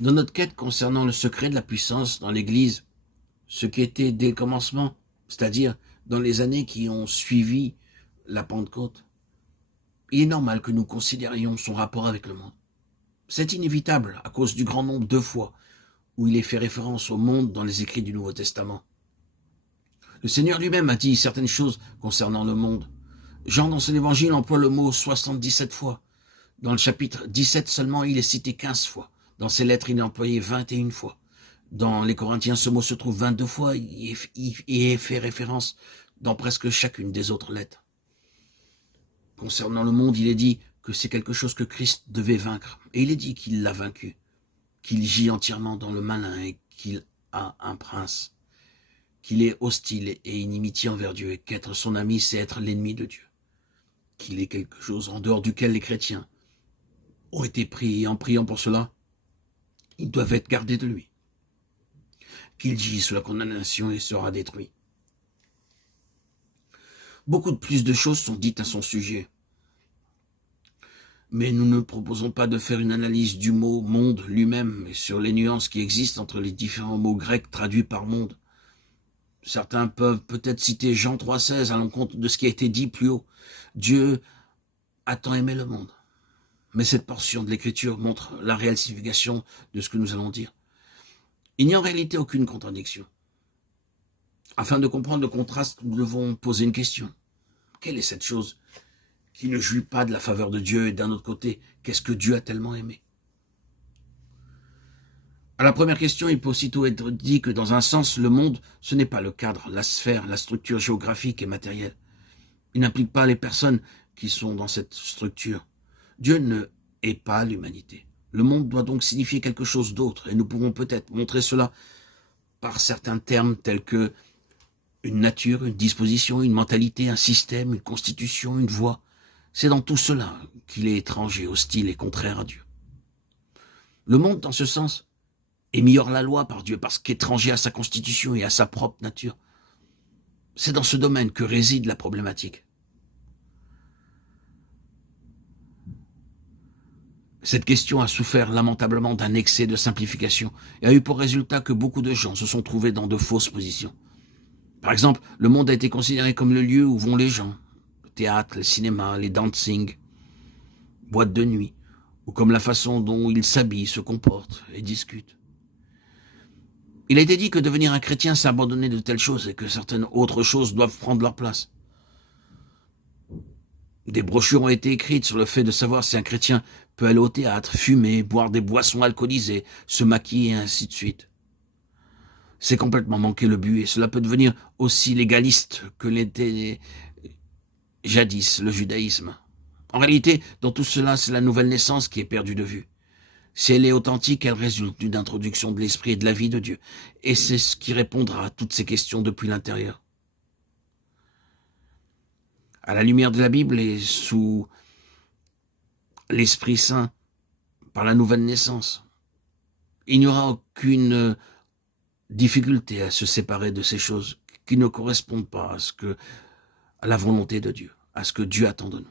Dans notre quête concernant le secret de la puissance dans l'Église, ce qui était dès le commencement, c'est-à-dire dans les années qui ont suivi la Pentecôte, il est normal que nous considérions son rapport avec le monde. C'est inévitable à cause du grand nombre de fois où il est fait référence au monde dans les écrits du Nouveau Testament. Le Seigneur lui-même a dit certaines choses concernant le monde. Jean, dans son évangile, emploie le mot 77 fois. Dans le chapitre 17 seulement, il est cité 15 fois. Dans ses lettres, il est employé 21 fois. Dans les Corinthiens, ce mot se trouve 22 fois et est fait référence dans presque chacune des autres lettres. Concernant le monde, il est dit que c'est quelque chose que Christ devait vaincre. Et il est dit qu'il l'a vaincu, qu'il gît entièrement dans le malin et qu'il a un prince, qu'il est hostile et inimitié envers Dieu et qu'être son ami, c'est être l'ennemi de Dieu, qu'il est quelque chose en dehors duquel les chrétiens ont été pris et en priant pour cela, ils doivent être gardés de lui, qu'il gît sous la condamnation et sera détruit. Beaucoup de plus de choses sont dites à son sujet. Mais nous ne proposons pas de faire une analyse du mot « monde » lui-même, mais sur les nuances qui existent entre les différents mots grecs traduits par « monde ». Certains peuvent peut-être citer Jean 3,16 à l'encontre de ce qui a été dit plus haut. Dieu a tant aimé le monde. Mais cette portion de l'Écriture montre la réelle signification de ce que nous allons dire. Il n'y a en réalité aucune contradiction. Afin de comprendre le contraste, nous devons poser une question. Quelle est cette chose qui ne jouit pas de la faveur de Dieu et d'un autre côté, qu'est-ce que Dieu a tellement aimé? À la première question, il peut aussitôt être dit que dans un sens, le monde, ce n'est pas le cadre, la sphère, la structure géographique et matérielle. Il n'implique pas les personnes qui sont dans cette structure. Dieu ne est pas l'humanité. Le monde doit donc signifier quelque chose d'autre et nous pouvons peut-être montrer cela par certains termes tels que une nature, une disposition, une mentalité, un système, une constitution, une voie. C'est dans tout cela qu'il est étranger, hostile et contraire à Dieu. Le monde, dans ce sens, est mis hors la loi par Dieu parce qu'étranger à sa constitution et à sa propre nature. C'est dans ce domaine que réside la problématique. Cette question a souffert lamentablement d'un excès de simplification et a eu pour résultat que beaucoup de gens se sont trouvés dans de fausses positions. Par exemple, le monde a été considéré comme le lieu où vont les gens, le théâtre, le cinéma, les dancing, boîtes de nuit, ou comme la façon dont ils s'habillent, se comportent et discutent. Il a été dit que devenir un chrétien, c'est abandonner de telles choses et que certaines autres choses doivent prendre leur place. Des brochures ont été écrites sur le fait de savoir si un chrétien peut aller au théâtre, fumer, boire des boissons alcoolisées, se maquiller et ainsi de suite. C'est complètement manquer le but et cela peut devenir aussi légaliste que l'était jadis le judaïsme. En réalité, dans tout cela, c'est la nouvelle naissance qui est perdue de vue. Si elle est authentique, elle résulte d'une introduction de l'esprit et de la vie de Dieu. Et c'est ce qui répondra à toutes ces questions depuis l'intérieur. À la lumière de la Bible et sous l'Esprit Saint, par la nouvelle naissance, il n'y aura aucune difficulté à se séparer de ces choses qui ne correspondent pas à la volonté de Dieu, à ce que Dieu attend de nous.